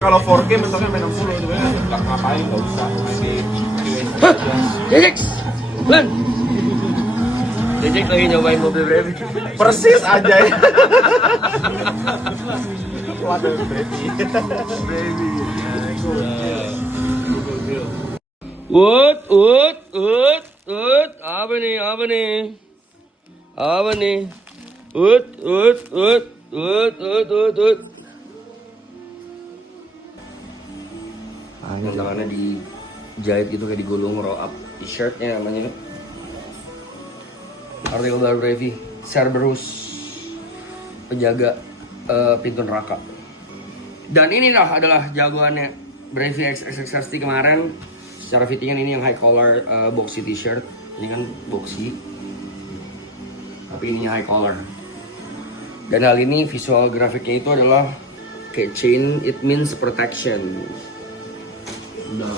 Kalau 4K mentoknya main 60 itu kan ngapain nggak usah main di Jejek, Lan. Jejek lagi nyobain mobil Brevi. persis aja ya. Waduh, baby. Apa nih? Ini tangannya dijahit gitu kayak digulung, roll up t-shirtnya namanya. Artikel baru Brevi, Cerberus, penjaga pintu neraka. Dan inilah adalah jagoannya Brevi XXXT kemarin. Secara fittingan ini yang high collar boxy t-shirt. Ini kan boxy, tapi ininya high collar. Dan hal ini visual grafiknya itu adalah kayak chain, it means protection. Nah,